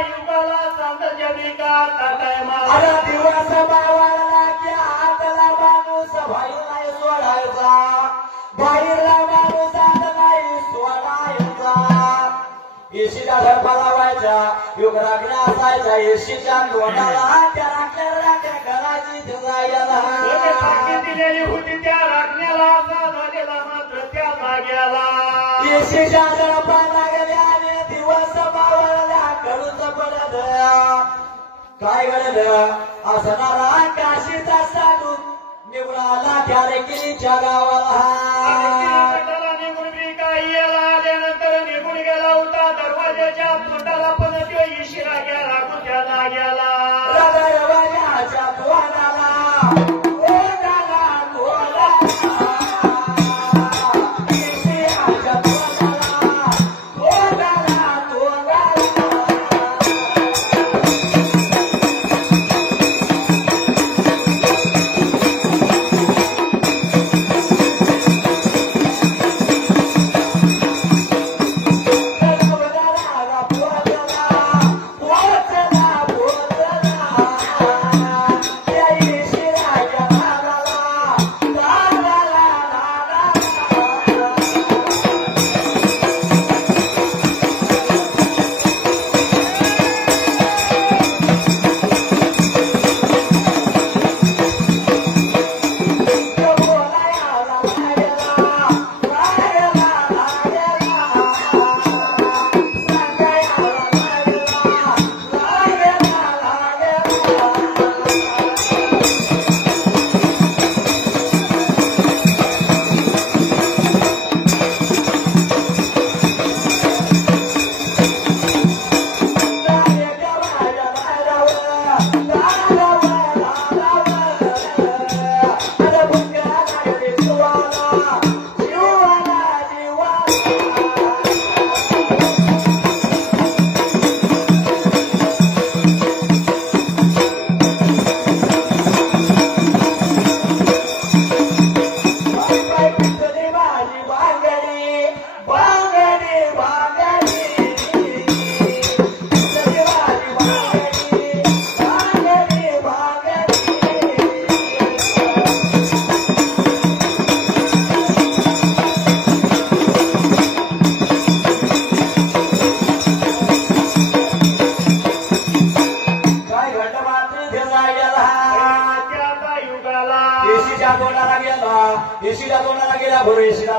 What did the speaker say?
युगाला सांगत विकास टायमाला अरे दिवस मावळला की हातला माणूस बाहेर नाही सोडायचा बाहेरला माणूस आत नाही सोडायचा येशीला धर्मा लावायचा युग राखण्या असायचा येशीच्या तोंडाला त्या राखल्या घराची जायला दिलेली होती त्या राखण्याला असा झालेला मात्र त्या जाग्याला येशीच्या धर्मा लागल्या आणि दिवस मावळल्या कडूच पडत काय घडलं असणारा काशीचा साधू निवडाला त्या रेकिनीच्या गावाला निघून बी काही याला आल्यानंतर निघून गेला होता दरवाजाच्या तोंडाला पण तो इशिरा गेला कुठ्या जाग्याला दरवाजाच्या तोंडाला येशीच्या तोंडाला गेला भोर येशीला